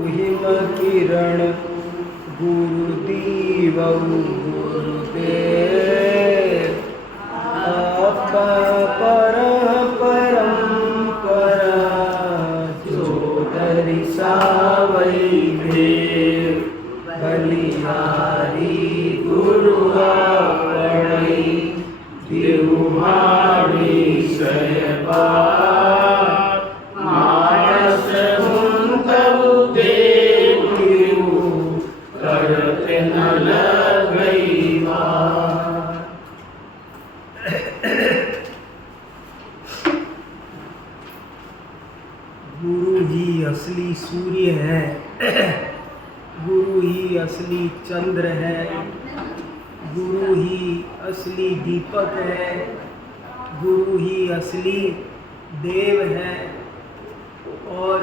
तुहिम किरण गुरुदीव गुरुदेव आप परंपरा चोदरी सावई देव बलिहारी गुरु पढ़ई तिरुमारी सहबा मानस तब देव करते न लगई बात। गुरु ही असली सूर्य है, गुरु ही असली चंद्र है, गुरु ही असली दीपक है, गुरु ही असली देव है। और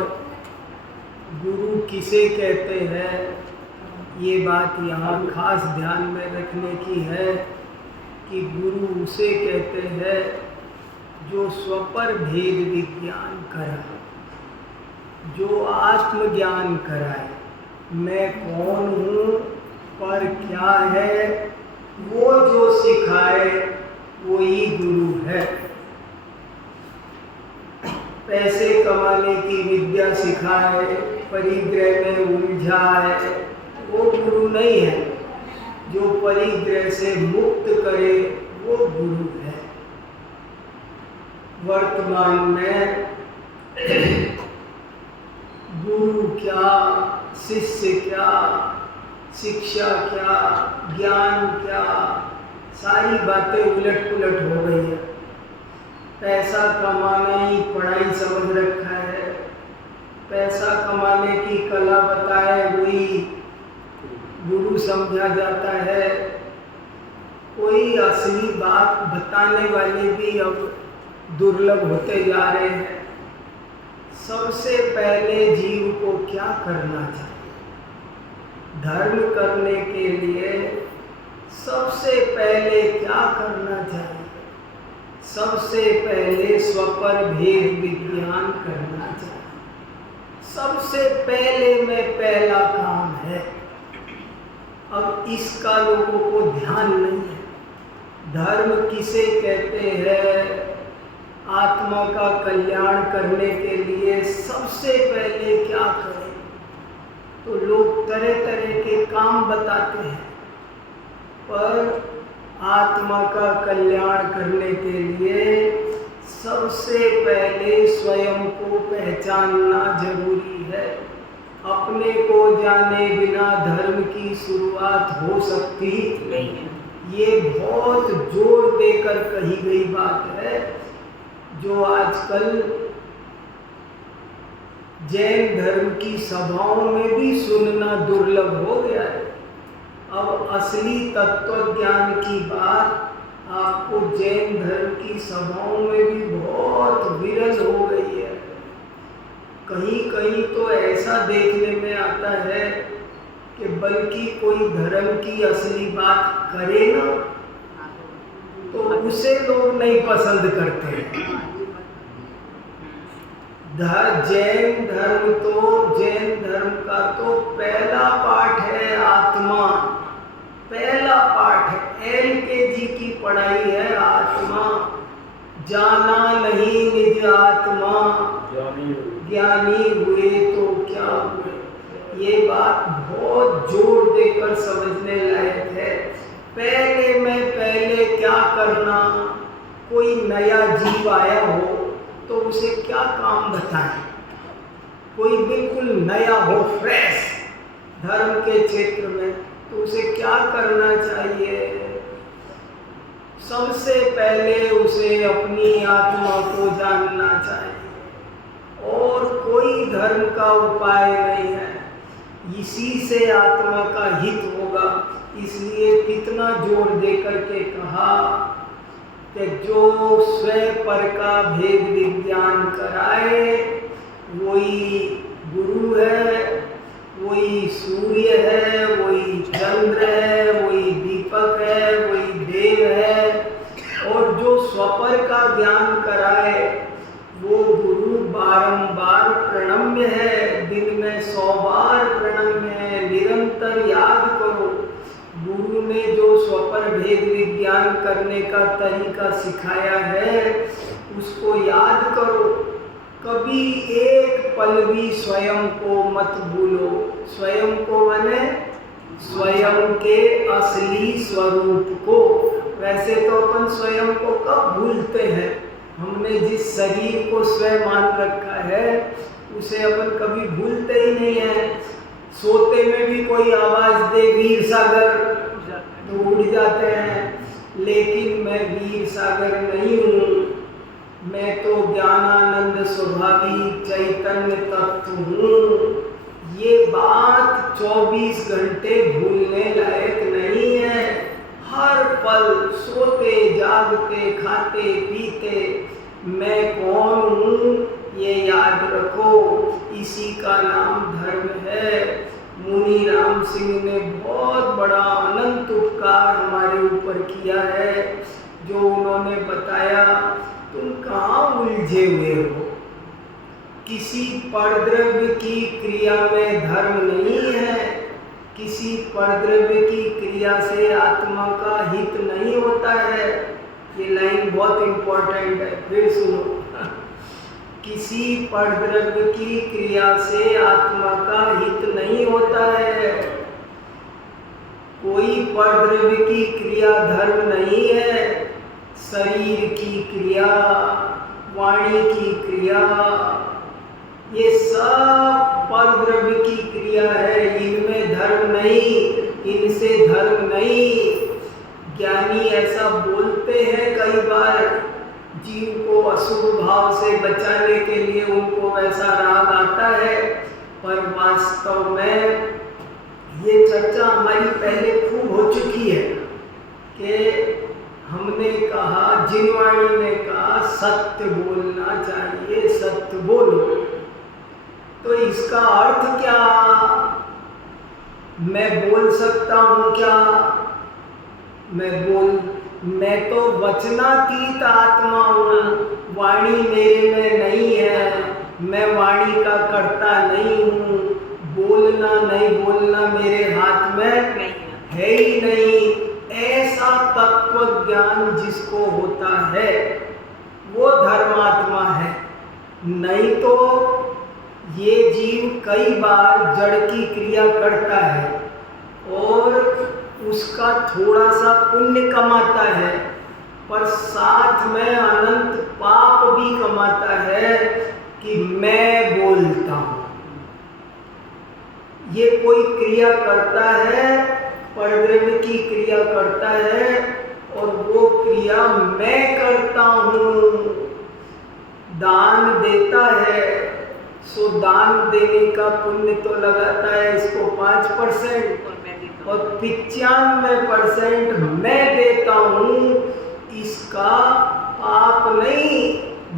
गुरु किसे कहते हैं, ये बात यहाँ खास ध्यान में रखने की है कि गुरु उसे कहते हैं जो स्वपर भेद विज्ञान कराए, जो आत्मज्ञान कराए। मैं कौन हूँ, पर क्या है, वो जो सिखाए वही गुरु है। पैसे कमाने की विद्या सिखाए, परिग्रह में उलझाए, वो गुरु नहीं है। जो परिग्रह से मुक्त करे वो गुरु है। वर्तमान में गुरु क्या, शिष्य क्या, शिक्षा क्या, ज्ञान क्या, सारी बातें उलट पुलट हो गई है। पैसा कमाना ही पढ़ाई समझ रखा है, पैसा कमाने की कला बताए वही गुरु समझा जाता है। कोई असली बात बताने वाले भी अब दुर्लभ होते जा रहे हैं। सबसे पहले जीव को क्या करना चाहिए? धर्म करने के लिए सबसे पहले क्या करना चाहिए? सबसे पहले स्वपर भेद विज्ञान करना चाहिए। सबसे पहले में पहला काम है। अब इसका लोगों को ध्यान नहीं है। धर्म किसे कहते हैं? आत्मा का कल्याण करने के लिए सबसे पहले क्या करें? तो लोग तरह तरह के काम बताते हैं, पर आत्मा का कल्याण करने के लिए सबसे पहले स्वयं को पहचानना जरूरी है। अपने को जाने बिना धर्म की शुरुआत हो सकती नहीं है। ये बहुत जोर देकर कही गई बात है, जो आजकल जैन धर्म की सभाओं में भी सुनना दुर्लभ हो गया है। अब असली तत्व ज्ञान की बात आपको जैन धर्म की सभाओं में भी बहुत विरल हो गई है। कहीं कहीं तो ऐसा देखने में आता है कि बल्कि कोई धर्म की असली बात करे ना तो उसे लोग नहीं पसंद करते। जैन धर्म का तो पहला पाठ है आत्मा। पहला पाठ है, LKG की पढ़ाई है आत्मा। जाना नहीं निज आत्मा, ज्ञानी हुए तो क्या हुए। ये बात बहुत जोर देकर समझने लायक है। पहले में पहले क्या करना? कोई नया जीव आया हो तो उसे क्या काम बताएं? कोई बिल्कुल नया हो, फ्रेश धर्म के क्षेत्र में, तो उसे क्या करना चाहिए? सबसे पहले उसे अपनी आत्मा को जानना चाहिए। और कोई धर्म का उपाय नहीं है, इसी से आत्मा का हित होगा। इसलिए कितना जोर देकर के कहा कि जो स्वयं पर का भेद विज्ञान कराए वही गुरु है, वही सूर्य है, वही चंद्र है, वही दीपक है, वही देव है। और जो स्वपर का ज्ञान कराए वो गुरु बारंबार प्रणम्य है, दिन में 100 बार निरंतर याद करो। गुरु ने जो स्वपर भेद विज्ञान करने का तरीका सिखाया है उसको याद करो। कभी एक पल भी स्वयं को मत भूलो। स्वयं को माने स्वयं के असली स्वरूप को। वैसे तो अपन स्वयं को कब भूलते हैं? हमने जिस शरीर को स्वयं मान रखा है उसे अपन कभी भूलते ही नहीं है। सोते में भी कोई आवाज दे वीर सागर तो उठ जाते हैं, लेकिन मैं वीर सागर नहीं हूँ। मैं तो ज्ञानानंद स्वभावी चैतन्य तत्व हूँ। ये बात 24 घंटे भूलने लायक नहीं है। हर पल सोते जागते खाते पीते मैं कौन हूँ ये याद रखो। इसी का नाम धर्म है। मुनि राम सिंह ने बहुत बड़ा अनंत उपकार हमारे ऊपर किया है, जो उन्होंने बताया तुम कहाँ उलझे हुए हो। किसी परद्रव्य की क्रिया में धर्म नहीं है। किसी परद्रव्य की क्रिया से आत्मा का हित नहीं होता है। ये लाइन बहुत इंपॉर्टेंट है, फिर सुनो। किसी परद्रव्य की क्रिया से आत्मा का हित नहीं होता है। कोई परद्रव्य की क्रिया धर्म नहीं है। शरीर की क्रिया, वाणी की क्रिया, ये सब परद्रव्य की क्रिया है। इनमें धर्म नहीं, इनसे धर्म नहीं। ज्ञानी ऐसा बोलते हैं कई बार, जीव को अशुभ भाव से बचाने के लिए उनको वैसा राग आता है, पर वास्तव में ये चर्चा हमारी पहले खूब हो चुकी है कि हमने कहा, जिनवाणी ने कहा सत्य बोलना चाहिए, सत्य बोलो। तो इसका अर्थ क्या? मैं बोल सकता हूँ क्या? मैं तो वचनातीत आत्मा हूँ। वाणी मेरे में नहीं है। मैं वाणी का कर्ता नहीं हूँ। बोलना नहीं बोलना मेरे हाथ में है ही नहीं। ऐसा तत्व ज्ञान जिसको होता है वो धर्मात्मा है। नहीं तो ये जीव कई बार जड़ की क्रिया करता है और उसका थोड़ा सा पुण्य कमाता है, पर साथ में अनंत पाप भी कमाता है कि मैं बोलता हूँ। ये कोई क्रिया करता है, परद्रव्य की क्रिया करता है, और वो क्रिया मैं करता हूँ। दान देता है, सो दान देने का पुण्य तो लगाता है इसको 5%, और 95% मैं देता हूँ। इसका पाप नहीं,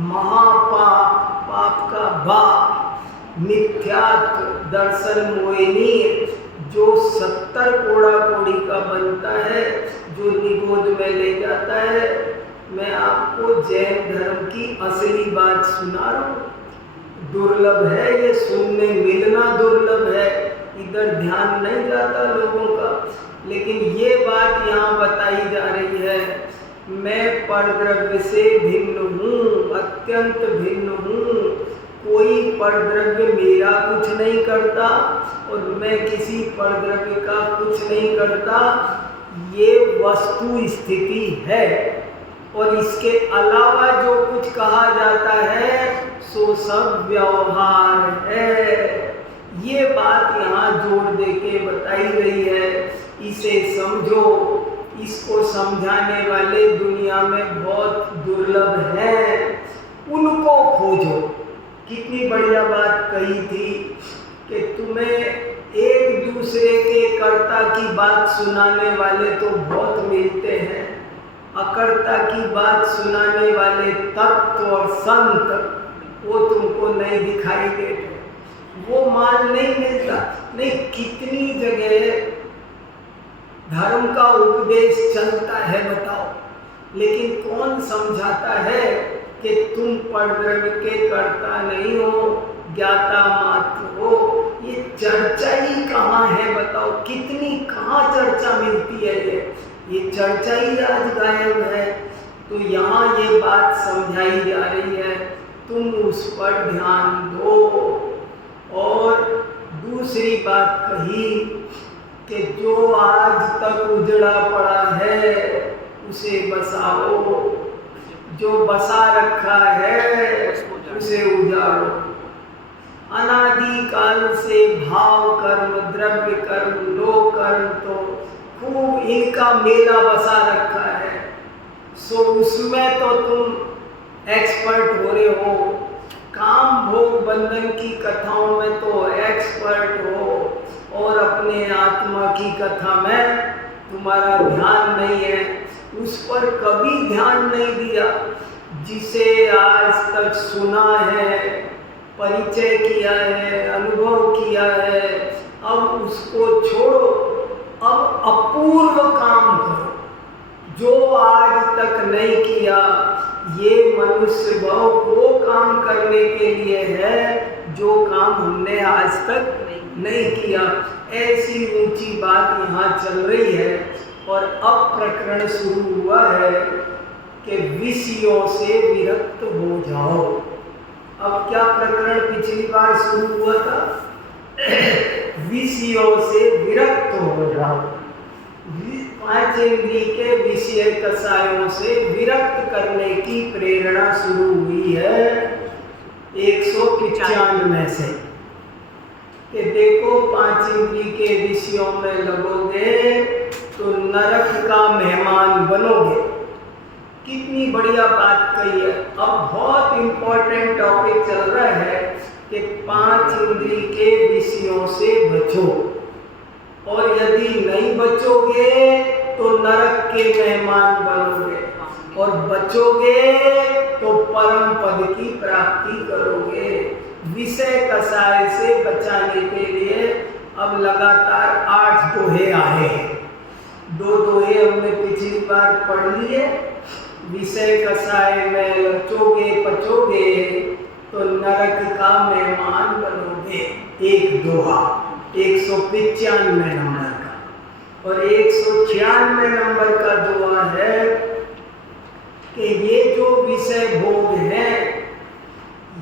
महापाप, पाप का बाप, मिथ्यात्व, दर्शन मोहिनी, जो 70 कोड़ा कोड़ी का बनता है, जो निगोद में ले जाता है। मैं आपको जैन धर्म की असली बात सुना रहा हूँ। दुर्लभ है ये सुनने, मिलना दुर्लभ है, इधर ध्यान नहीं जाता लोगों का, लेकिन ये बात यहाँ बताई जा रही है। मैं परद्रव्य से भिन्न हूँ, अत्यंत भिन्न हूँ। कोई परद्रव्य मेरा कुछ नहीं करता और मैं किसी परद्रव्य का कुछ नहीं करता। ये वस्तु स्थिति है, और इसके अलावा जो कुछ कहा जाता है सो सब व्यवहार है। ये बात यहाँ जोड़ दे के बताई गई है। इसे समझो। इसको समझाने वाले दुनिया में बहुत दुर्लभ हैं, उनको खोजो। कितनी बढ़िया बात कही थी कि तुम्हें एक दूसरे के कर्ता की बात सुनाने वाले तो बहुत मिलते हैं, अकर्ता की बात सुनाने वाले तत्व और संत वो तुमको नहीं दिखाई देते। वो माल नहीं मिलता। नहीं, कितनी जगह धर्म का उपदेश चलता है बताओ, लेकिन कौन समझाता है कि तुम परद्रव्य के कर्ता नहीं हो, ज्ञाता मात्र हो। ये चर्चा ही कहाँ है बताओ, कितनी कहाँ चर्चा मिलती है। ये चर्चा ही आज गायब है। तो यहाँ ये बात समझाई जा रही है, तुम उस पर ध्यान दो। और दूसरी बात कही कि जो आज तक उजड़ा पड़ा है उसे बसाओ, जो बसा रखा है उसे उजाड़ो। अनादि काल से भाव कर्म, द्रव्य कर्म, लोक कर्म तो खूब इनका मेला बसा रखा है। सो उसमें तो तुम एक्सपर्ट हो रहे हो, काम भोग बंधन की कथाओं में तो एक्सपर्ट हो, और अपने आत्मा की कथा में तुम्हारा ध्यान नहीं है। उस पर कभी ध्यान नहीं दिया। जिसे आज तक सुना है, परिचय किया है, अनुभव किया है, अब उसको छोड़ो, अब अपूर्व काम करो जो आज तक नहीं किया। ये मनुष्य भाव वो काम करने के लिए है जो काम हमने आज तक नहीं किया। ऐसी ऊंची बात यहाँ चल रही है। और अब प्रकरण शुरू हुआ है कि विषयों से विरक्त हो जाओ। अब क्या प्रकरण पिछली बार शुरू हुआ था? विषयों से विरक्त हो जाओ। पांच इंद्रिय के विषय कसायों से विरक्त करने की प्रेरणा शुरू हुई है 195 से। कि देखो, पांच इंद्रिय के विषयों में लगोगे तो नरक का मेहमान बनोगे। कितनी बढ़िया बात कही है। अब बहुत इंपॉर्टेंट टॉपिक चल रहा है कि पांच इंद्रिय के विषयों से बचो, और यदि नहीं बचोगे तो नरक के मेहमान बनोगे, और बचोगे तो परम पद की प्राप्ति करोगे। विषय कसाय से बचाने के लिए अब लगातार 8 दोहे आए हैं। 2 दोहे हमने पिछली बार पढ़ लिए। विषय कसाय में बचोगे पचोगे तो नरक का मेहमान बनोगे। एक दोहा 195 नंबर का, और 196 नंबर का दोहा है कि ये जो विषय भोग हैं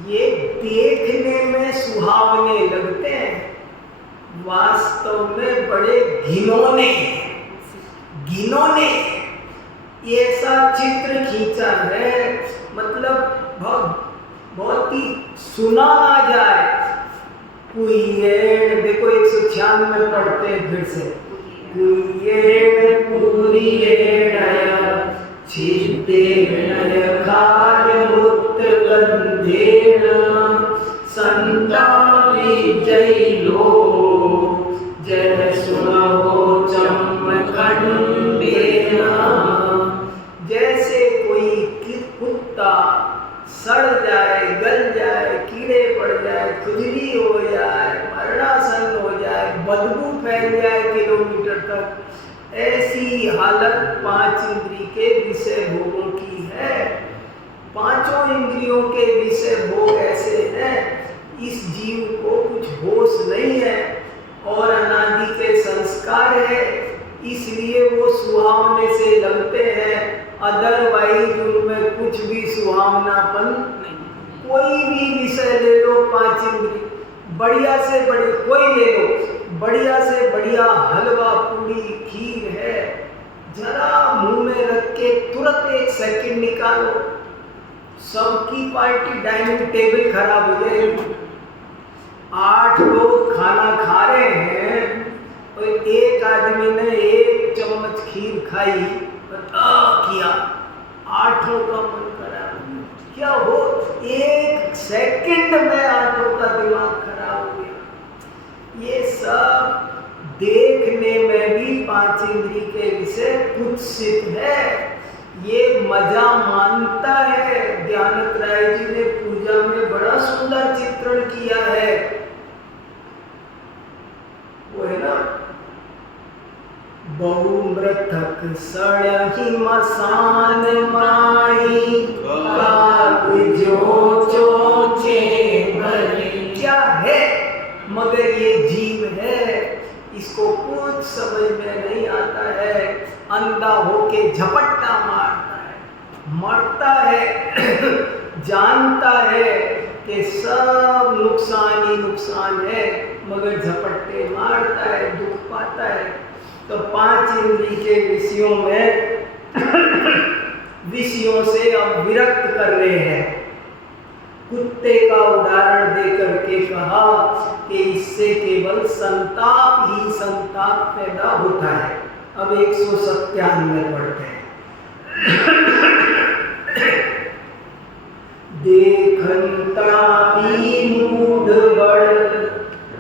ये देखने में सुहावने लगते हैं, वास्तव में बड़े घिनौने ऐसा चित्र खींचा है, मतलब बहुत ही सुना ना जाए। कुइयेण, देखो 196 पढ़ते हैं फिर से। कुइयेण कुरियेण छिद्देण कार्य गंधेन संतापि जैलो जय सुनो चमखंडेन। जैसे कोई कुत्ता सड़ जाए, गल जाए, कीड़े पड़ जाए, खुजली हो जाए, मरणासन हो जाए, बदबू फैल जाए किलोमीटर तक, ऐसी हालत पांच इंद्रिय के विषय भोगों की है। पांचों इंद्रियों के विषय भोग ऐसे हैं, इस जीव को कुछ होश नहीं है और अनादि के संस्कार है, इसलिए वो सुहावने से लगते हैं। अदरवाइज उनमें कुछ भी सुहावनापन नहीं। कोई भी विषय ले लो, पांच इंद्रिय, बढ़िया से बढ़िया कोई ले लो, बढ़िया से बढ़िया हलवा पूरी खीर है, जरा मुंह में रख के तुरंत 1 सेकंड निकालो, सबकी पार्टी डाइनिंग टेबल खराब हो जाएगी। 8 लोग खाना खा रहे हैं और एक आदमी ने 1 चम्मच खीर खाई और किया, 8 का मन खराब। क्या हो, 1 सेकंड में 8 का दिमाग खराब हो गया। ये सब देखने में भी पांच इंद्रिय के विषय कुत्सित है, ये मजा मानता है। ज्ञानत राय जी ने पूजा में बड़ा सुंदर चित्रण किया है, वो है ना, बहु मृतक सड़ही मसान माही काग जो चोचे भरी। क्या है, मगर ये इसको कुछ समझ में नहीं आता है, अंधा होके झपट्टा मारता है, मरता है, जानता है कि सब नुकसान ही नुकसान है, मगर झपट्टे मारता है, दुख पाता है। तो 5 इंद्रिय के विषयों से अब विरक्त कर रहे हैं। कुत्ते का उदाहरण देकर के कहा कि इससे केवल संताप ही संताप पैदा होता है। अब 197 पढ़ते हैं। देखंता भी मूढ़ बड़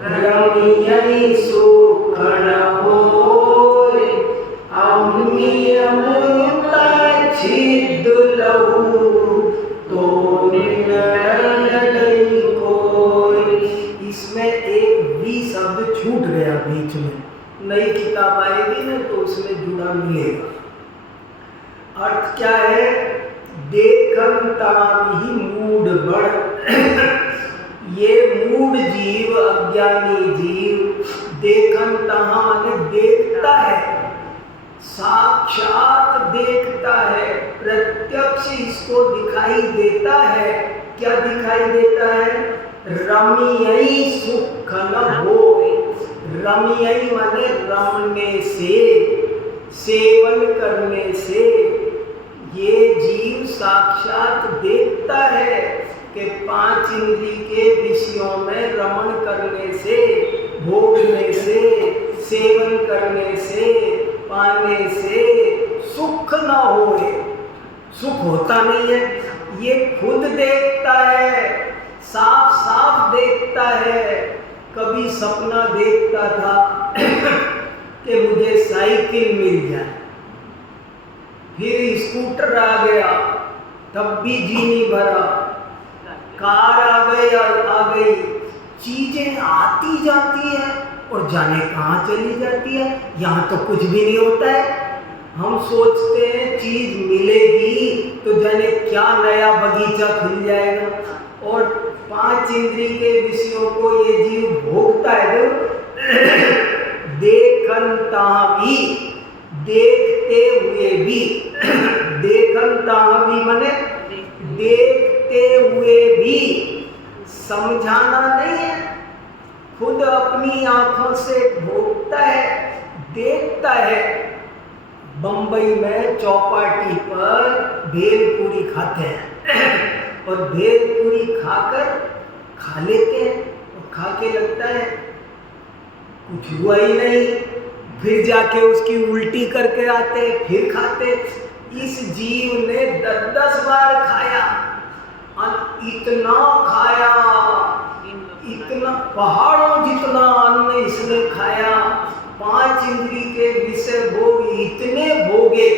रमियई सुखन होय, अम्मिय मुक्ता छिद लहू तो निर्णय कोय। इसमें एक भी शब्द छूट गया बीच में, नई किताब आएगी ना तो उसमें जुड़ा मिलेगा। अर्थ क्या है? देखंता ही मूढ़ बड़ ये मूढ़ जीव, अज्ञानी जीव, देखंता माने देखता है, साक्षात देखता है, प्रत्यक्ष इसको दिखाई देता है। क्या दिखाई देता है? रमियई सुख न होय। रमियई माने रमने से, सेवन करने से। ये जीव साक्षात देखता है कि 5 इंद्रिय के विषयों में रमण करने से, भोगने से, सेवन करने से, पाने से सुख न होए, सुख होता नहीं है। ये खुद देखता है, साफ साफ देखता है। कभी सपना देखता था कि मुझे साइकिल मिल जाए, फिर स्कूटर आ गया, तब भी जी नहीं भरा, कार आ गई, चीजें आती जाती है और जाने कहाँ चली जाती है। यहाँ तो कुछ भी नहीं होता है। हम सोचते हैं चीज मिलेगी तो जाने क्या नया बगीचा खुल जाएगा, और 5 इंद्रिय के विषयों को ये जीव भोगता है। देखंता भी, देखते हुए भी, देखंता भी माने देखते हुए भी, समझाना नहीं है, खुद अपनी आंखों से भोगता है, देखता है। बंबई में चौपाटी पर भेलपूरी खाते हैं और भेलपूरी खाकर खा लेते हैं और खा के लगता है कुछ हुआ ही नहीं, फिर जाके उसकी उल्टी करके आते, फिर खाते। इस जीव ने 10-10 बार खाया, इतना खाया, इतना पहाड़ों जितना अन्न इसने खाया। 5 इंद्रिय के विषय भोग इतने भोगे,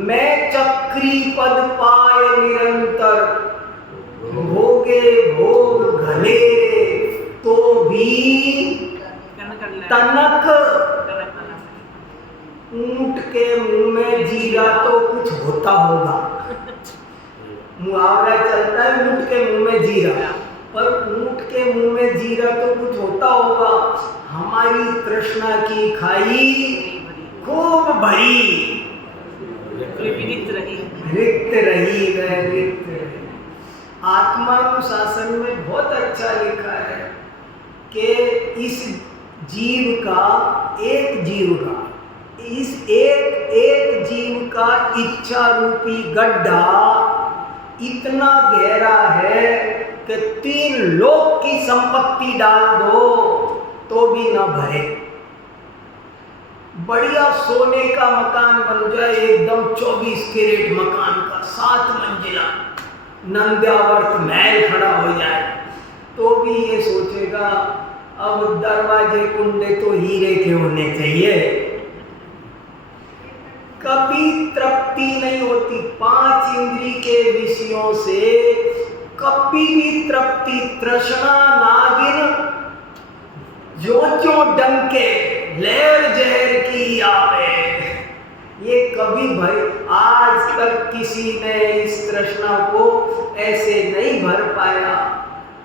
मैं चक्री पद पाय निरंतर, भोगे भोग घले तो भी तनक। ऊंट के मुंह में जीरा तो कुछ होता होगा, मुहावरा चलता है ऊंट के मुंह में जीरा, पर ऊंट के मुंह में जीरा तो कुछ होता होगा। हमारी तृष्णा की खाई खूब भरी, रिक्त रही। आत्मानुशासन में बहुत अच्छा लिखा है कि इस जीव का, एक जीव का इच्छा रूपी गड्ढा इतना गहरा है कि 3 लोक की संपत्ति डाल दो तो भी न भरे। बढ़िया सोने का मकान बन जाए, एकदम 24 कैरेट मकान का, 7 मंजिला, नंद्यावर्त महल खड़ा हो जाए, तो भी ये सोचेगा अब दरवाजे कुंडे तो हीरे के होने चाहिए। कभी तृप्ति नहीं होती। 5 इंद्रिय के विषयों से कभी भी तृप्ति, तृष्णा नागिन जो डंके लहर जहर की आवे, ये कभी भर, आज तक किसी ने इस तृष्णा को ऐसे नहीं भर पाया।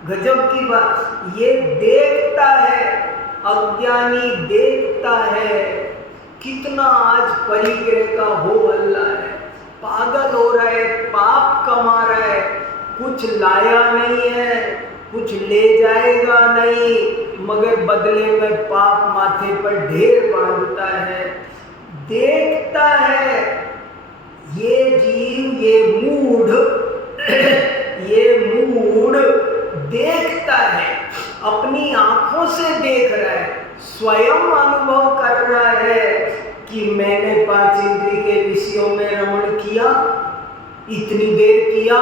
गजब की बात। ये देखता है अज्ञानी देखता है। कितना आज परिग्रह का हो हल्ला है, पागल हो रहा है, पाप कमा रहा है, कुछ लाया नहीं है, कुछ ले जाएगा नहीं, मगर बदले में पाप माथे पर ढेर बांधता है। देखता है ये जीव, ये मूढ़ देखता है, अपनी आंखों से देख रहा है, स्वयं अनुभव कर रहा है कि मैंने 5 इंद्रिय के विषयों में रमण किया, इतनी देर किया,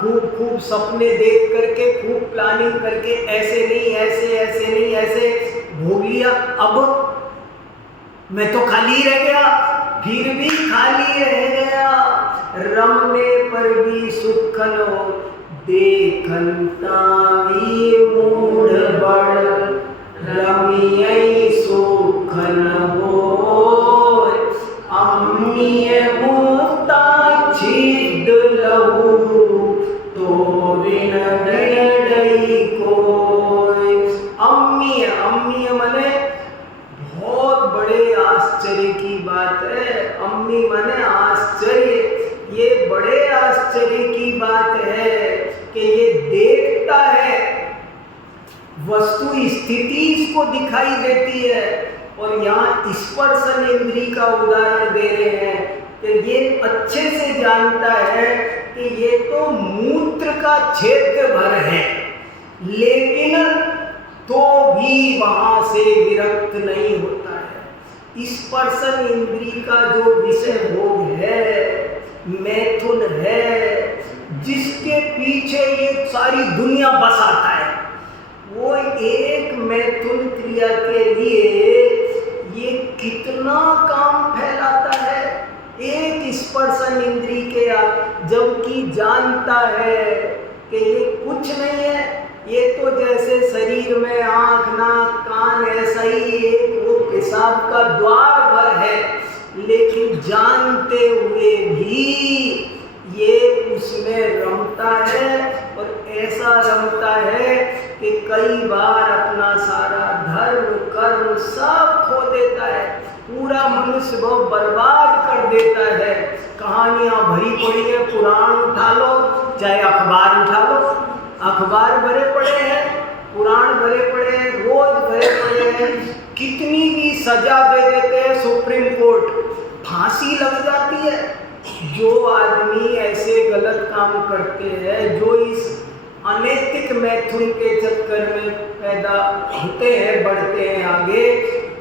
खूब सपने देख करके, खूब प्लानिंग करके, ऐसे नहीं ऐसे नहीं ऐसे भोग लिया। अब मैं तो खाली रह गया, फिर भी खाली रह गया। रमने पर भी सुख न हो, देखंता भी मूढ़ बड़, रमियै सुख न हो। अम्मीय मुक्ता छिद लहू, तो बिन बिनडई कोय। अम्मीय मने बहुत बड़े आश्चर्य की बात है। अम्मी मने आश्चर्य, ये बड़े आश्चर्य की बात है कि ये देखता है, वस्तु स्थिति इसको दिखाई देती है। और यहाँ स्पर्शन इंद्री का उदाहरण दे रहे हैं कि ये अच्छे से जानता है कि ये तो मूत्र का क्षेत्र भर है, लेकिन तो भी वहां से विरक्त नहीं होता है। स्पर्शन इंद्री का जो विषय भोग है, मैथुन है, जिसके पीछे ये सारी दुनिया बस आता है, वो एक मैथुन क्रिया के लिए ये कितना काम फैलाता है। एक स्पर्शन इंद्री के जबकि जानता है कि ये कुछ नहीं है, ये तो जैसे शरीर में आँख नाक कान ऐसा ही एक वो पेशाब का द्वार भर है, लेकिन जानते हुए भी ये उसमें रमता है। और ऐसा रमता है कि कई बार अपना सारा धर्म कर्म सब खो देता है, पूरा मनुष्य भाव बर्बाद कर देता है। कहानियाँ भरी पड़ी है, पुराण उठा लो, चाहे अखबार उठा लो, अखबार भरे पड़े हैं, पुराण भरे पड़े हैं, रोज भरे पड़े हैं। कितनी भी सजा दे देते हैं सुप्रीम कोर्ट, फांसी लग जाती है। जो आदमी ऐसे गलत काम करते हैं, जो इस अनैतिक मैथुन के चक्कर में पैदा होते हैं, बढ़ते हैं आगे,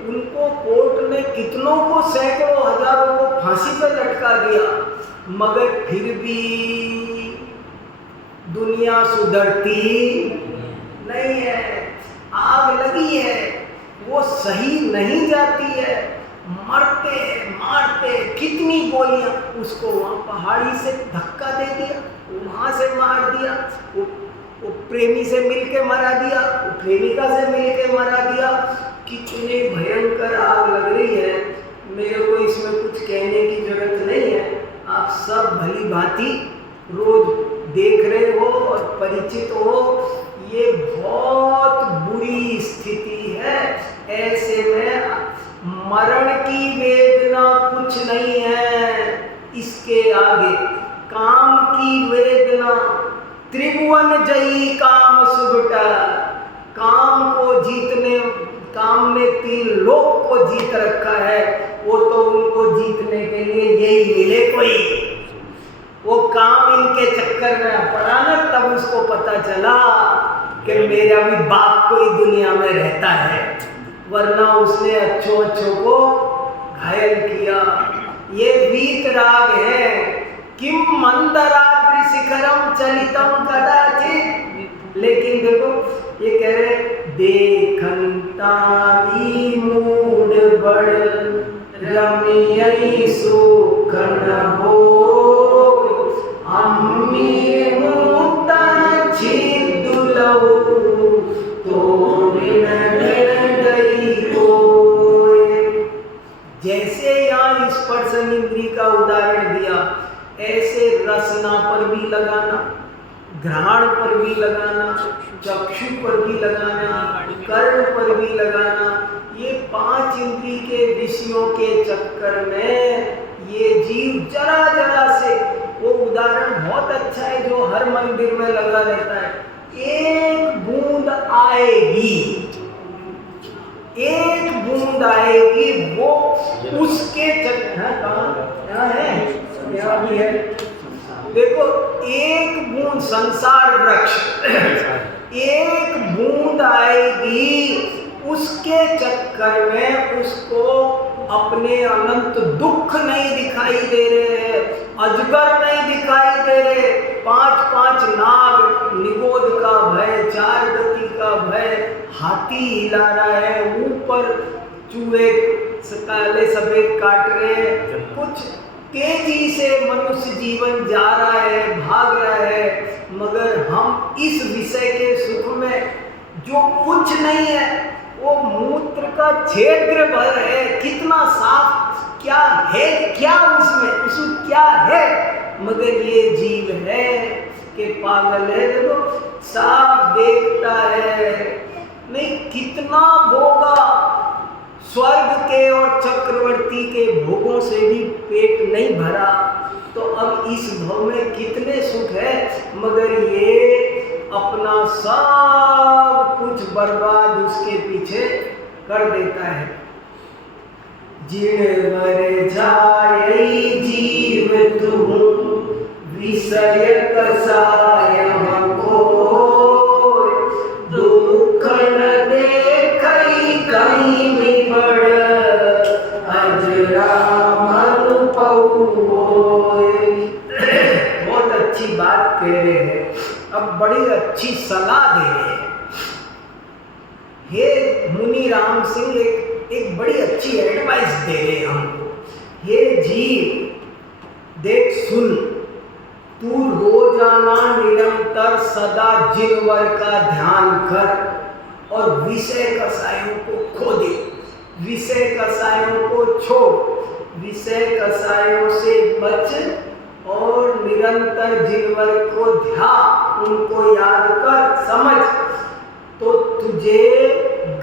उनको कोर्ट ने कितनों को, सैकड़ों हजारों को फांसी पर लटका दिया, मगर फिर भी दुनिया सुधरती नहीं है। आग लगी है, वो सही नहीं जाती है, मरते मारते, कितनी गोलियां, उसको वहां पहाड़ी से धक्का दे दिया, वहां से मार दिया, वो प्रेमी से मिलके मरा दिया, वो प्रेमिका से मिलके मरा दिया। कितने भयंकर आग लग रही है। मेरे को इसमें कुछ कहने की जरूरत नहीं है, आप सब भली भांति रोज देख रहे हो और परिचित हो। ये बहुत बुरी स्थिति है। ऐसे में मरण की वेदना कुछ नहीं है, इसके आगे काम की वेदना। त्रिभुवन जयी काम सुबटा, काम को जीतने, काम ने 3 लोक को जीत रखा है, वो तो उनको जीतने के लिए यही मिले कोई। वो काम इनके चक्कर में पड़ा ना, तब उसको पता चला कि मेरा भी बाप कोई दुनिया में रहता है, वरना उसने अच्छों को घायल किया। ये वीतराग है। किम मंदराद्रि शिखरम चलितम कदाचित। लेकिन देखो ये कह रहे देखंता भी मूढ़ बड़, रमियै सुख न हो। अम्मी मुक्ता छिद लहू, तो बिन बिनडई कोय। जैसे यहाँ स्पर्शन इंद्री का उदाहरण दिया, ऐसे रसना पर भी लगाना, घ्राण पर भी लगाना, चक्षु पर भी लगाना, कर्ण पर भी लगाना, ये 5 इंद्रिय के विषयों के चक्कर में ये जीव जरा जरा से, वो उदाहरण बहुत अच्छा है जो हर मंदिर में लगा रहता है, एक बूंद आएगी, एक बूंद आएगी, वो उसके चक्कर, कहाँ है, यहाँ भी है, देखो एक बूंद, संसार वृक्ष, एक बूंद आएगी, उसके चक्कर में उसको अपने अनंत दुख नहीं दिखाई दे रहे, अजगर नहीं दिखाई दे रहे, 5 नाग, निगोद का भय, 4 गति का भय, हाथी हिला रहा है, ऊपर चूहे काले सफेद काट रहे हैं, कुछ तेजी से मनुष्य जीवन जा रहा है, भाग रहा है, मगर हम इस विषय के सुख में जो कुछ नहीं है, वो मूत्र का क्षेत्र भर है, कितना साफ, क्या है, क्या उसमें क्या है, मगर ये जीव है कि पागल है, देखो साफ देखता है, नहीं कितना भोगा, स्वर्ग के और चक्रवर्ती के भोगों से भी पेट नहीं भरा, तो अब इस भव में कितने सुख है, मगर ये अपना सब कुछ बर्बाद उसके पीछे कर देता है। जिणवर जाय जीव तुम विषय कसाय घोर, दुख न देखई कहीं निबड़ अजरा मनु पहुँच। बहुत अच्छी बात कह रहे हैं, अब बड़ी अच्छी सलाह दे रहे हैं। हे मुनि राम सिंह एक बड़ी अच्छी एडवाइस दे रहे हैं हमको। हे जीव देख सुन, तू रोजाना निरंतर सदा जिनवर का ध्यान कर और विषय कसायों को खो दे, विषय कसायों को छोड़, विषय कसायों से बच और निरंतर जिनवर को ध्यान, उनको याद कर, समझ, तो तुझे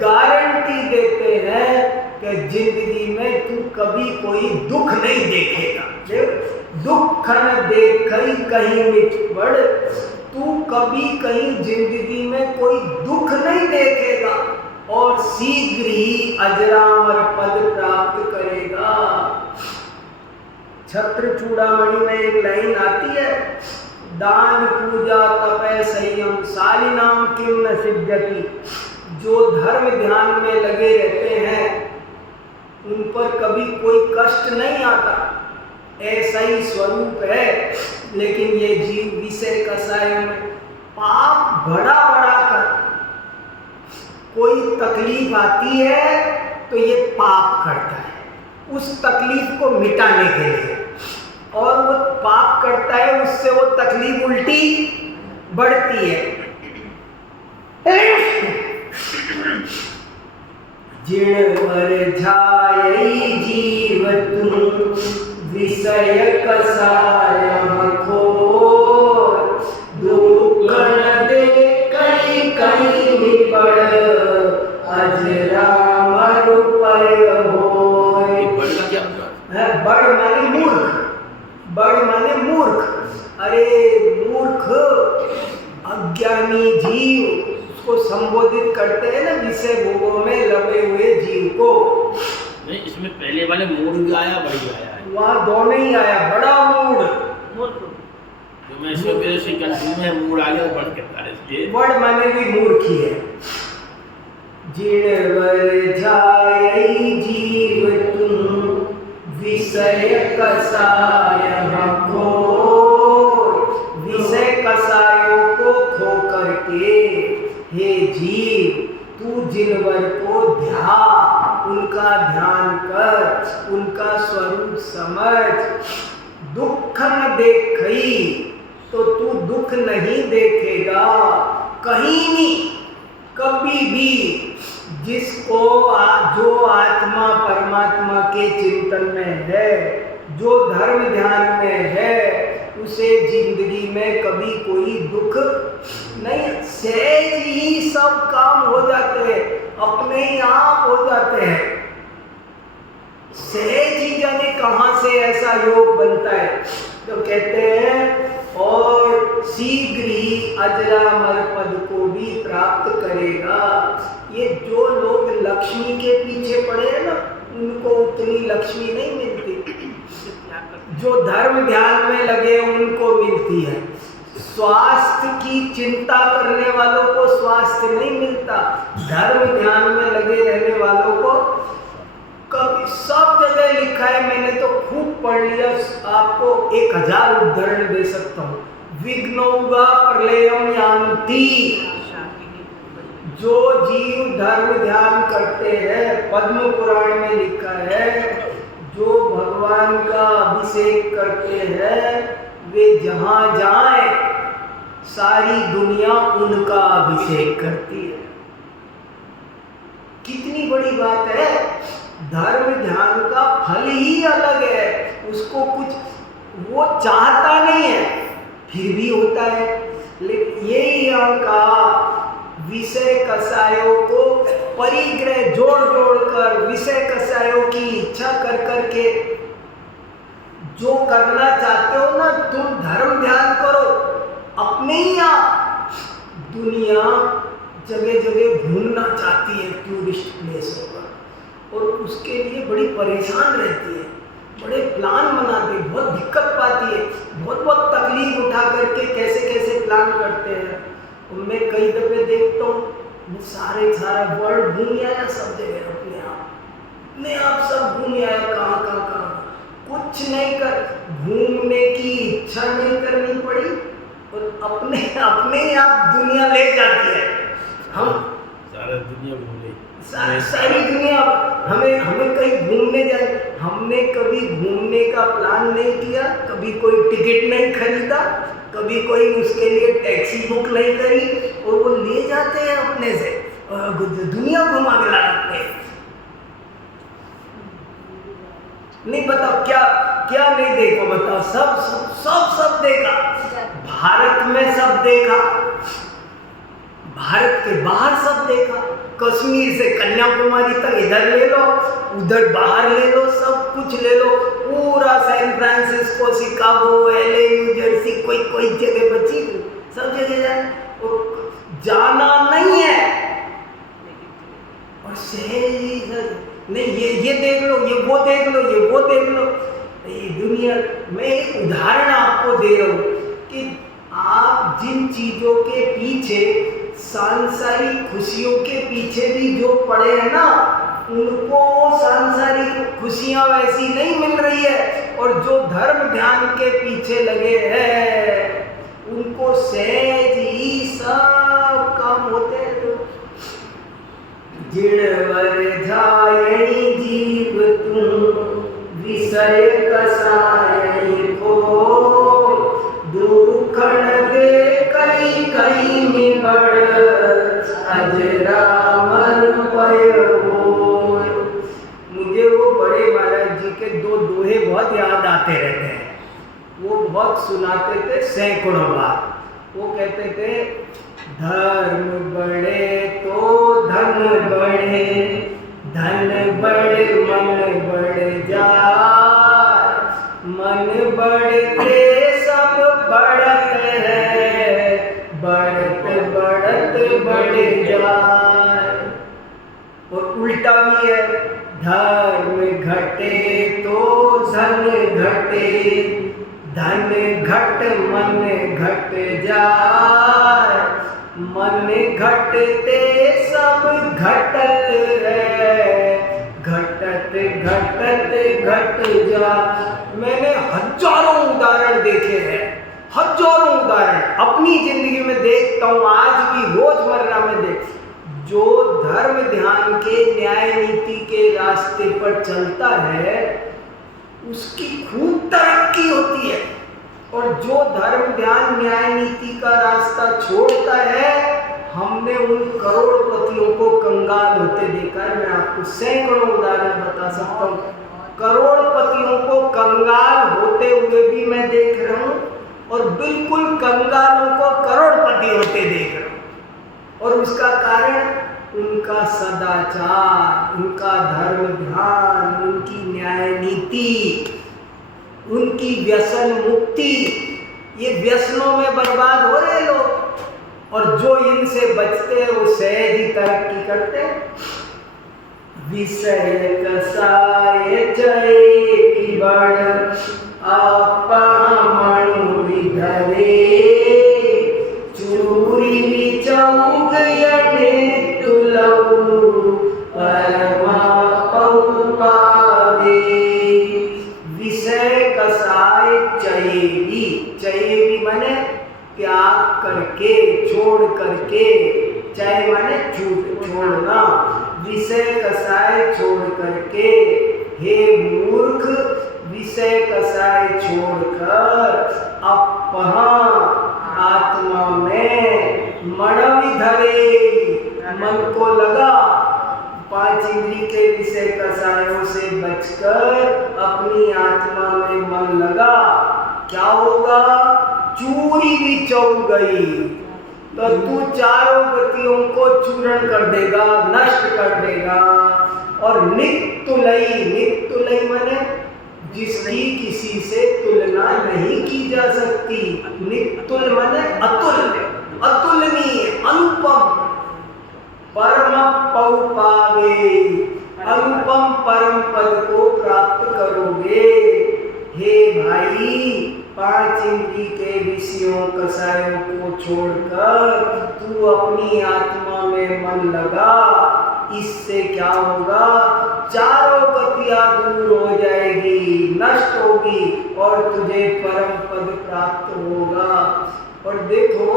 गारंटी देते हैं कि जिंदगी में तू कभी कोई दुख नहीं देखेगा। दुख न देखई कहीं मिटपड़, तू कभी कहीं जिंदगी में कोई दुख नहीं देखेगा और शीघ्र ही अजरामर पद प्राप्त करेगा। छत्र चूड़ामणि में एक लाइन आती है, दान पूजा तपय संयम शालिनाम किम न सिद्ध्यति। जो धर्म ध्यान में लगे रहते हैं उन पर कभी कोई कष्ट नहीं आता, ऐसा ही स्वरूप है। लेकिन ये जीव विषय कसायों में पाप बड़ा बड़ा कर, कोई तकलीफ आती है तो ये पाप करता है उस तकलीफ को मिटाने के लिए, और वो पाप करता है, उससे वो तकलीफ उल्टी बढ़ती है। जिणवर जाय जीव तुम विषय कसाय घोर, दुख न देखई कहीं निबड़ अजरा मरु पय होय। बड़ माने मूर्ख, बड़ माने मूर्ख। अरे मूर्ख अज्ञानी जीव, उसको संबोधित करते हैं ना विषय भोगों में लगे हुए जीव को। नहीं, इसमें पहले वाले मूड भी आया, बड़ी आया है, वहाँ दोनों ही आया, बड़ा मूड, जो मैं इसमें मेरे से कंफ्यूज में मूड आ गया, बढ़ करता है, इसलिए बड़ माने भी मूर्ख ही है। जिणवर जाय जीव तुम विषय कसाय घोर, विषय कसायों को खो करके हे जीव तू जिनवर को ध्यान, उनका ध्यान कर, उनका स्वरूप समझ। दुख न देखई तो तू दुख नहीं देखेगा कहीं नहीं, कभी भी। जिसको जो आत्मा परमात्मा के चिंतन में है, जो धर्म ध्यान में है, उसे जिंदगी में कभी कोई दुख नहीं, सहज ही अपने ही आप हो जाते हैं। सहज ही जाने कहां से ऐसा योग बनता है। तो कहते हैं और शीघ्र ही अजरामर पद को भी प्राप्त करेगा। ये जो लोग लक्ष्मी के पीछे पड़े हैं ना, उनको उतनी लक्ष्मी नहीं मिलती। जो धर्म ध्यान में लगे उनको मिलती है। स्वास्थ्य की चिंता करने वालों को स्वास्थ्य नहीं मिलता। धर्म ध्यान में लगे रहने वालों को कभी सब जगह लिखा है, मैंने तो खूब पढ़ लिया, आपको 1000 उदाहरण दे सकता हूँ। विघ्नौगा प्रलयम यान्ति। जो जीव धर्म ध्यान करते हैं, पद्म पुराण में लिखा है, जो भगवान का अभिषेक करते हैं, वे जहां जाएं सारी दुनिया उनका अभिषेक करती है। कितनी बड़ी बात है। धर्म ध्यान का फल ही अलग है। उसको कुछ वो चाहता नहीं है, फिर भी होता है। लेकिन यही यहाँ का विषय कसायों को परिग्रह जोड़ जोड़ कर, विषय कसायों की इच्छा कर कर के जो करना चाहते हो ना, तुम धर्म ध्यान करो अपने ही आप। दुनिया जगह जगह घूमना चाहती है टूरिस्ट प्लेसों पर, और उसके लिए बड़ी परेशान रहती है, बड़े प्लान बनाती है, बहुत दिक्कत पाती है, बहुत तकलीफ उठा करके कैसे कैसे प्लान करते हैं। उनमें कई दफे देखता हूँ, मैं सारा वर्ल्ड घूम आया, सब जगह अपने आप सब घूम आया, कहाँ कुछ नहीं कर, घूमने की इच्छा नहीं करनी पड़ी और अपने आप दुनिया ले जाती है। हम सारा दुनिया घूम गई, सारी दुनिया हमें कहीं घूमने जाए, हमने कभी घूमने का प्लान नहीं किया, कभी कोई टिकट नहीं खरीदा, कभी कोई उसके लिए टैक्सी बुक नहीं करी, और वो ले जाते हैं अपने से दुनिया घुमा के लाते हैं। नहीं बताओ क्या नहीं देखा, बताओ सब देखा। भारत में सब देखा, भारत के बाहर सब देखा। कश्मीर से कन्याकुमारी तक इधर ले लो, उधर बाहर ले लो, सब कुछ ले लो। पूरा San Francisco, Chicago, LA, New Jersey, कोई जगह बची, सब जगह जाए। और जाना नहीं है और नहीं, ये देख लो, ये वो देख लो, ये वो देख लो। ये दुनिया, मैं एक उदाहरण आपको दे रहा हूँ कि आप जिन चीजों के पीछे, सांसारिक खुशियों के पीछे भी जो पड़े हैं ना, उनको सांसारिक खुशियां वैसी नहीं मिल रही है, और जो धर्म ध्यान के पीछे लगे हैं उनको सहज ही सब काम होते हैं। जिणवर जायणी जीव तुम विषय कसायणी को, दुखण दे कई मिबड़ अजरामर पय हो। मुझे वो बड़े महाराज जी के 2 दोहे बहुत याद आते रहते हैं। वो बहुत सुनाते थे सैकड़ों बार। वो कहते थे, धर्म बढ़े तो धन बढ़े, धन बढ़े मन बढ़ जाए, मन बढ़ते सब बढ़त है, बढ़त बढ़ जाए। और उल्टा भी है, धर्म घटे तो धन घटे, धन घट मन घट जाए, मन घटते सब घटत है, घटत घट जा। मैंने हजारों उदाहरण देखे हैं, हजारों उदाहरण अपनी जिंदगी में देखता हूँ, आज भी रोजमर्रा में देख। जो धर्म ध्यान के न्याय नीति के रास्ते पर चलता है उसकी खूब तरक्की होती है, और जो धर्म ध्यान न्याय नीति का रास्ता छोड़ता है, हमने उन करोड़पतियों को कंगाल होते देखा है। मैं आपको सैकड़ों उदाहरण बता सकता हूँ। करोड़पतियों को कंगाल होते हुए भी मैं देख रहा हूँ, और बिल्कुल कंगालों को करोड़पति होते देख रहा हूँ। और उसका कारण उनका सदाचार, उनका धर्म ध्यान, उनकी न्याय नीति, उनकी व्यसन मुक्ति, ये व्यसनों में बर्बाद हो रहे लोग। और जो इनसे बचते हैं वो सहज ही तरक्की करते हैं। विषय कसाय चये बड़ आपमणु विधरे चूरी विचौग यने तुलऊ परमा पौ पावे। विषय कसाय चयेगी, चयेगी माने त्याग करके, छोड़ करके, चय माने छोड़ना, विषय कसाय छोड़ करके। हे मूर्ख, विषय कसाय छोड़कर अपहा आत्मा में मणवि धरे, मन को लगा। 5 इंद्रिय के विषय कसायों से बचकर अपनी आत्मा में मन लगा, क्या होगा? चूरी भी चौक गई, तो तू चारों गतियों को चूर्ण कर देगा, नष्ट कर देगा। और नित्युलयी, नित्युलयी माने जिसकी किसी से तुलना नहीं की जा सकती। नित्युल माने अतुल, अतुलनीय, अनुपम। परम पौ पावे, अनुपम परम पद को प्राप्त करोगे। हे भाई, 5 इंद्रिय के विषयों कसायों को छोड़कर तू अपनी आत्मा में मन लगा। इससे क्या होगा? चारों गतियां दूर हो जाएगी, नष्ट होगी और तुझे परम पद प्राप्त होगा। और देखो,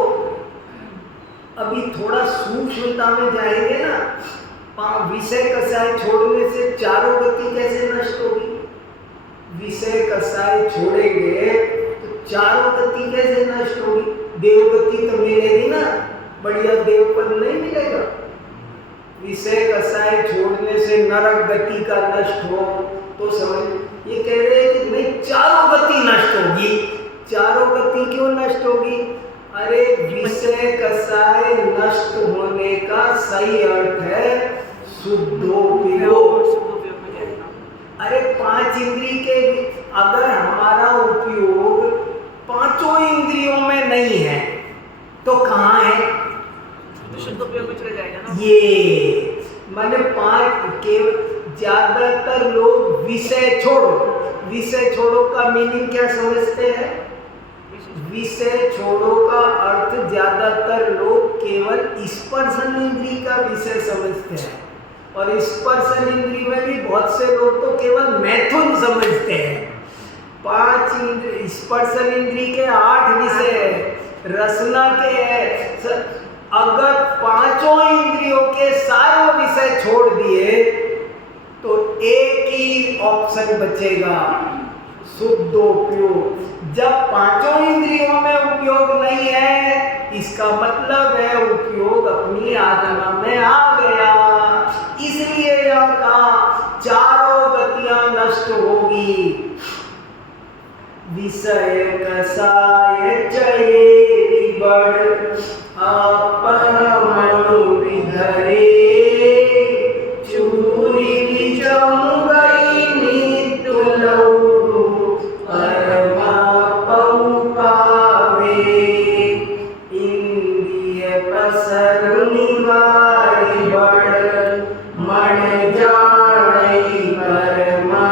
अभी थोड़ा सूक्ष्मता में जाएंगे ना, विषय कसाय छोड़ने से चारों गति कैसे नष्ट होगी? विषय कसाय छोड़ेंगे तो चारों गति कैसे नष्ट होगी? देवगति तो मिलेगी ना, बढ़िया देवपद नहीं मिलेगा। विषय कसाय छोड़ने से नरक गति का नष्ट हो तो समझ, ये कह रहे हैं कि नहीं, चारों गति नष्ट होगी। चारों गति क्यों नष्ट होगी? अरे विषय कसाय नष्ट होने का सही अर्थ है शुद्धोपयोग। अरे 5 इंद्रिय के अगर हमारा उपयोग 5 इंद्रियों में नहीं है तो कहाँ है? शुद्ध उपयोग में चला जाएगा ना। ये माने 5 के ज्यादातर लोग विषय छोड़ो, विषय छोड़ो का मीनिंग क्या समझते हैं? विषय छोड़ो का अर्थ ज्यादातर लोग केवल स्पर्शन इंद्रिय का विषय समझते हैं। और स्पर्शन इंद्रिय में भी बहुत से लोग तो केवल मैथुन समझते हैं। 5 इंद्रिय, स्पर्शन इंद्रिय के 8 विषय है, रसना के है। अगर 5 इंद्रियों के सारे विषय छोड़ दिए तो एक ही ऑप्शन बचेगा, शुद्धोपयोग। जब 5 इंद्रियों में उपयोग नहीं है, इसका मतलब है उपयोग अपनी आत्मा में आ गया। इसलिए यह कहा चारों गतियां नष्ट होगी। विषय कसाय चये बड़ आपमणु विधरे चूरी विचौग यने तुलऊ परमा पौ पावे। इंद्रिय पसर निवारी बड़ मन जानई परमा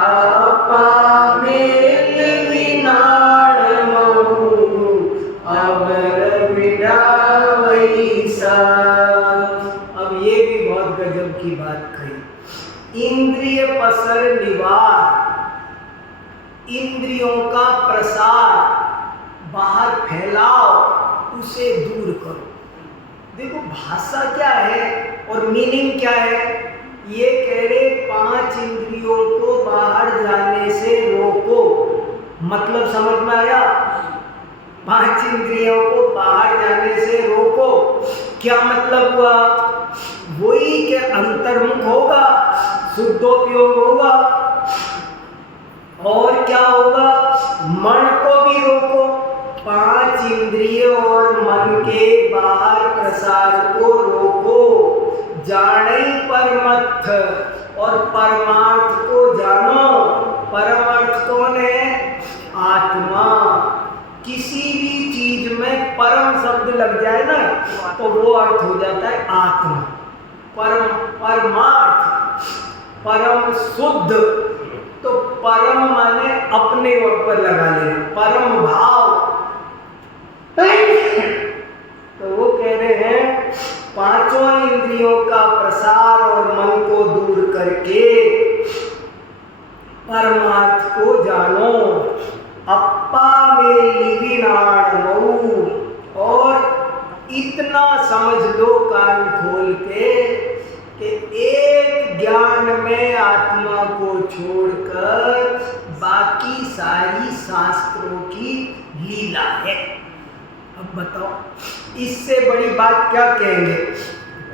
आपा मेल विनाड़ महु अबर विडावई सा। अब ये भी बहुत गजब की बात कही। इंद्रिय पसर निवार, इंद्रियों का प्रसार, बाहर फैलाव, उसे दूर करो। देखो भाषा क्या है और मीनिंग क्या है। ये कह रहे 5 इंद्रियों को बाहर जाने से रोको, मतलब समझ में आया? 5 इंद्रियों को बाहर जाने से रोको, क्या मतलब हुआ? वही के अंतर्मुख होगा, शुद्धोपयोग होगा। और क्या होगा? मन को भी रोको, पांच इंद्रियों और मन के बाहर प्रसार को रोको, जाने परमर्थ और परमार्थ को जानो। परमार्थ कौन है? आत्मा। किसी भी चीज में परम शब्द लग जाए ना तो वो अर्थ हो जाता है आत्मा। परम, परमार्थ, परम शुद्ध, तो परम माने अपने ऊपर लगा लेना, परम भाव। तो वो कह रहे हैं पांचों इंद्रियों का प्रसार और मन को दूर करके परमार्थ को जानो। अप्पा में लिविनाणु, और इतना समझ लो कान खोल के कि एक ज्ञान में आत्मा को छोड़कर बाकी सारी शास्त्रों की लीला है। अब बताओ इससे बड़ी बात क्या कहेंगे?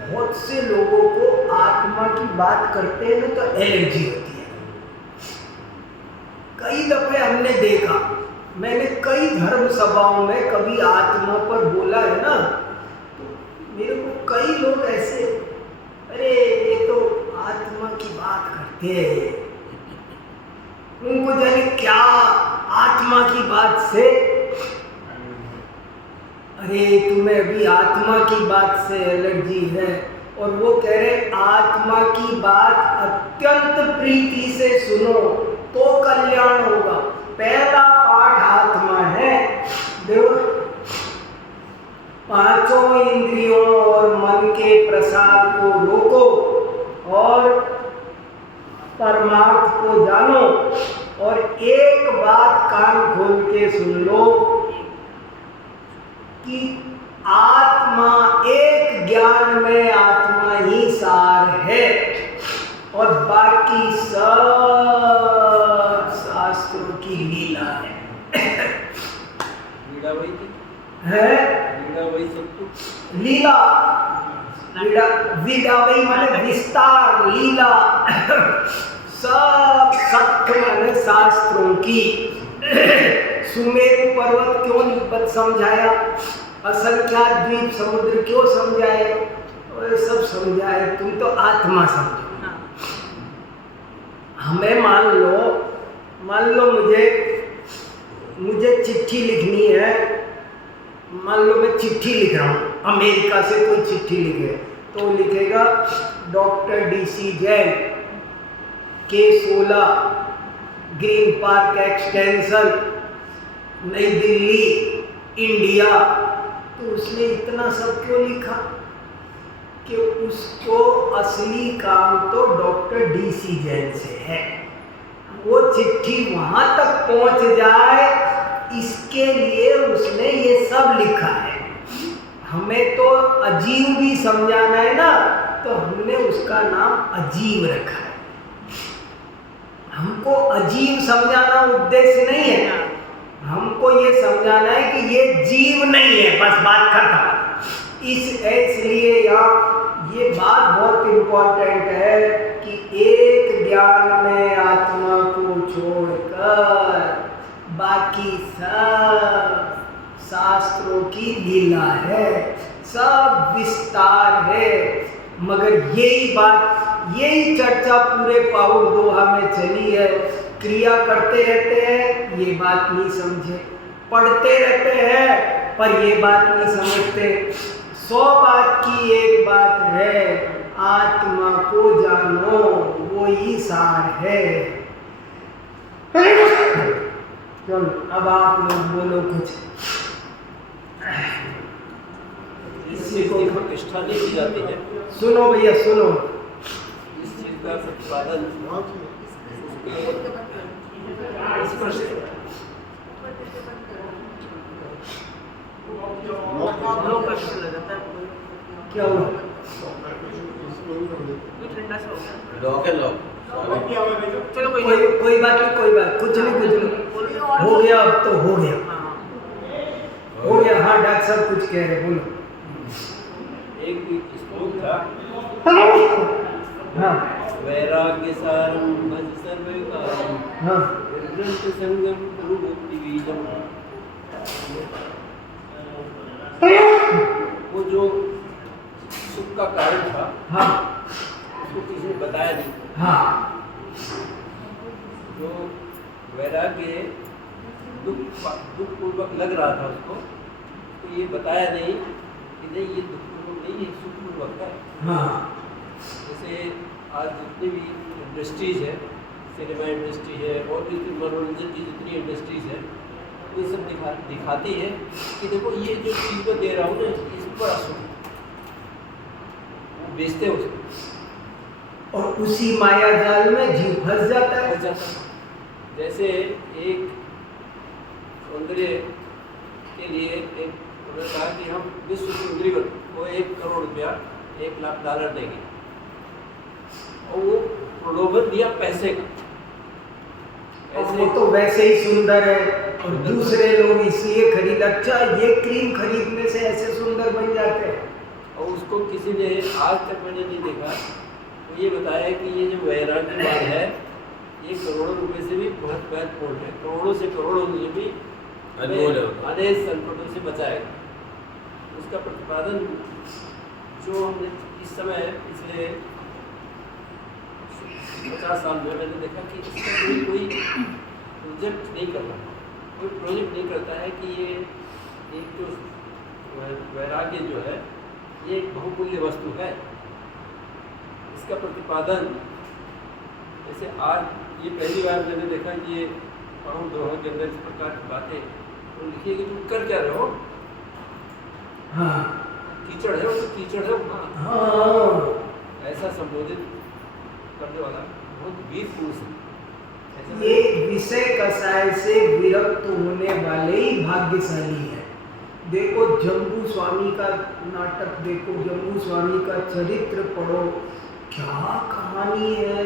बहुत से लोगों को आत्मा की बात करते हैं ना तो एलर्जी होती है। कई दफे हमने देखा, मैंने कई धर्म सभाओं में कभी आत्मा पर बोला है ना, तो मेरे को कई लोग ऐसे, अरे ये तो आत्मा की बात करते हैं, उनको जाने क्या आत्मा की बात से। अरे तुम्हें अभी आत्मा की बात से एलर्जी है, और वो कह रहे आत्मा की बात अत्यंत प्रीति से सुनो तो कल्याण होगा। पहला पाठ आत्मा है। देखो, पांचों इंद्रियों और मन के प्रसार को रोको और परमार्थ को जानो। और एक बात कान खोल के सुन लो कि आत्मा, एक ज्ञान में आत्मा ही सार है और बाकी सब शास्त्रों की लीला है। लीला, विडावई माने विस्तार, लीला। सब सत्य माने शास्त्रों की। सुमेरु पर्वत क्यों समझाया, असंख्यात द्वीप समुद्र क्यों समझाए, और सब समझाए, तुम तो आत्मा समझो। हमें मान लो मुझे चिट्ठी लिखनी है। मान लो मैं चिट्ठी लिख रहा हूँ, अमेरिका से कोई चिट्ठी लिखे तो लिखेगा doctor DC Jain, K16, green park extension, नई दिल्ली, इंडिया। तो उसने इतना सब क्यों लिखा कि उसको असली काम तो डॉक्टर DC जैन से है। वो चिट्ठी वहां तक पहुंच जाए, इसके लिए उसने ये सब लिखा है। हमें तो अजीव भी समझाना है ना, तो हमने उसका नाम अजीव रखा है। हमको अजीव समझाना उद्देश्य नहीं है, हमको ये समझाना है कि ये जीव नहीं है, बस बात खत्म। इसलिए ये बात बहुत इम्पोर्टेंट है कि एक ज्ञान में आत्मा को छोड़कर बाकी सब शास्त्रों की लीला है, सब विस्तार है। मगर यही बात, यही चर्चा पूरे पाउल दोहा में चली है। क्रिया करते रहते हैं, ये बात नहीं समझे, पढ़ते रहते हैं पर ये बात नहीं समझते। 100 बात की एक बात है, आत्मा को जानो, वो ही सार है। चलो अब आप लोग बोलो कुछ। इससे कोई प्रतिष्ठा नहीं की जाती है। सुनो भैया सुनो, इस चीज का प्रतिपादन क्या हुआ? ठंडा सा हो गया। लॉक है लॉक। चलो कोई बात नहीं, कोई बात, कुछ नहीं, हो गया, अब तो हो गया, हो गया। हाँ डॉक्टर साहब कुछ कह रहे, बोलो। एक श्लोक था, हाँ वैराग्य सारम भज सर्वकारम हाँ ग्रंथ संगम गुरु भक्ति बीजम। वो जो सुख का कारण था हाँ उसको किसी ने बताया नहीं। हाँ जो वैराग्य दुख पूर्वक लग रहा था उसको, तो ये बताया नहीं कि नहीं ये दुख पूर्वक नहीं, ये सुख पूर्वक है। हाँ जैसे आज जितनी भी इंडस्ट्रीज है, सिनेमा इंडस्ट्री है और भी मनोरंजन की जितनी इंडस्ट्रीज है, ये सब दिखाती है कि देखो ये जो चीज़ मैं दे रहा हूँ ना, इस पर असुख वो बेचते हैं उसको, और उसी माया जाल में जीव फंस जाता है। फंस जाता है। जैसे एक सौंदर्य के लिए एक उन्होंने कहा कि हम विश्व सुंदरी को 1 करोड़ रुपया, 1 लाख डॉलर देंगे, और वो प्रलोभन दिया पैसे का। और वो तो वैसे ही सुंदर है और दूसरे लोग इसलिए खरीद, अच्छा ये क्रीम खरीदने से ऐसे सुंदर बन जाते हैं। और उसको किसी ने आज तक मैंने नहीं देखा तो ये बताया कि ये जो वैराग्यवाद है ये करोड़ों रुपए से भी बहुत महत्वपूर्ण है, करोड़ों से करोड़ों मुझे भी अनेक संकटों से बचाएगा। उसका प्रतिपादन जो हमने इस समय पिछले 50 साल में मैंने देखा कि इसका कोई प्रोजेक्ट नहीं कर रहा, कोई प्रोजेक्ट नहीं करता है कि ये एक जो वैराग्य जो है ये एक बहुमूल्य वस्तु है। इसका प्रतिपादन जैसे आज ये पहली बार मैंने देखा कि ये परम द्रोह के अंदर इस प्रकार की बातें तो लिखिए कि तुम कर क्या रहे हो। हाँ कीचड़ है वो, तो कीचड़ है वो। हाँ ऐसा संबोधित करने वाला बहुत वीर पुरुष है। ऐसा ये विषय कसाय से विरक्त होने वाले ही भाग्यशाली है। देखो जम्बू स्वामी का नाटक देखो, जम्बू स्वामी का चरित्र पढ़ो, क्या कहानी है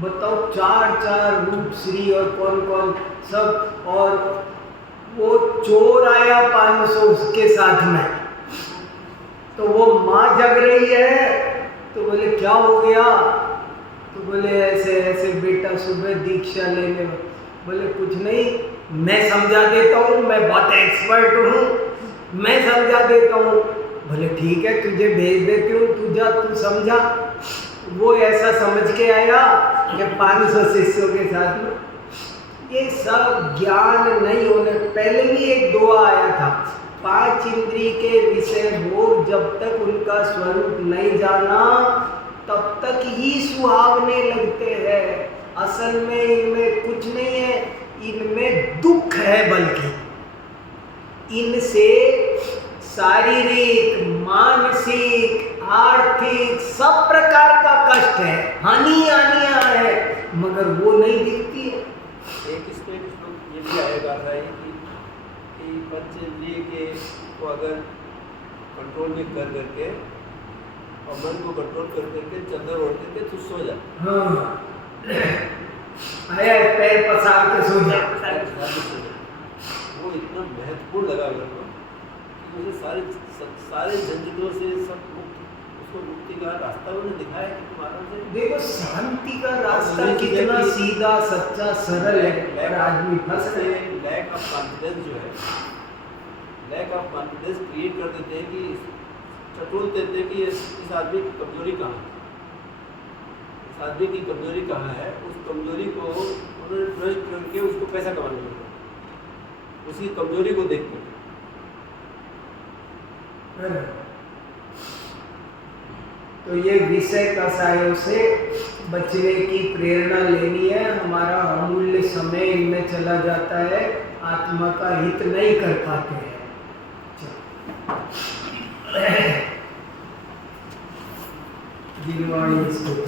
बताओ। 4 रूप श्री और कौन कौन सब, और वो चोर आया 500 के साथ में, तो वो माँ जग रही है तो बोले क्या हो गया, तो बोले ऐसे ऐसे बेटा सुबह दीक्षा लेने, बोले कुछ नहीं मैं समझा देता हूँ, मैं बहुत एक्सपर्ट हूँ, मैं समझा देता हूँ। बोले ठीक है तुझे भेज देती हूँ, तू जा तू समझा। वो ऐसा समझ के आया कि 500 शिष्यों के साथ में। ये सब ज्ञान नहीं होने, पहले भी एक दुआ आया था, 5 इंद्रिय के विषय भोग जब तक उनका स्वरूप नहीं जाना तब तक ही सुहावने लगते हैं। असल में इनमें कुछ नहीं है, इनमें दुख है, बल्कि इनसे शारीरिक मानसिक आर्थिक सब प्रकार का कष्ट है, हानियाँ है, मगर वो नहीं दिखती है। एक इसमें ये भी आएगा था कि पंचेंद्रिय के को अगर कंट्रोल में कर करके और मन को कंट्रोल कर करके चंदन ओढ़ करके तू सो जा। हाँ आया पैर पसार के सो जा। वो इतना महत्वपूर्ण लगा मेरे को कि मुझे सारे झंझटों से सब उसको मुक्ति का रास्ता उन्होंने दिखाया कि तुम आराम से देखो शांति का रास्ता कितना सीधा सच्चा सरल है, पर आदमी फंस गए। लैक ऑफ कॉन्फिडेंस जो है, लैक ऑफ कॉन्फिडेंस क्रिएट कर देते हैं कि टटोल देते हैं कि इस आदमी की कमजोरी कहाँ है, इस आदमी की कमजोरी कहाँ है। उस कमजोरी को उन्होंने ट्रस्ट करके उसको पैसा कमाने लगा, उसकी कमजोरी को देख कर। तो ये विषय कसायों से बचने की प्रेरणा लेनी है। हमारा अमूल्य समय इनमें चला जाता है, आत्मा का हित नहीं कर पाते हैं। गिरवाणी इसको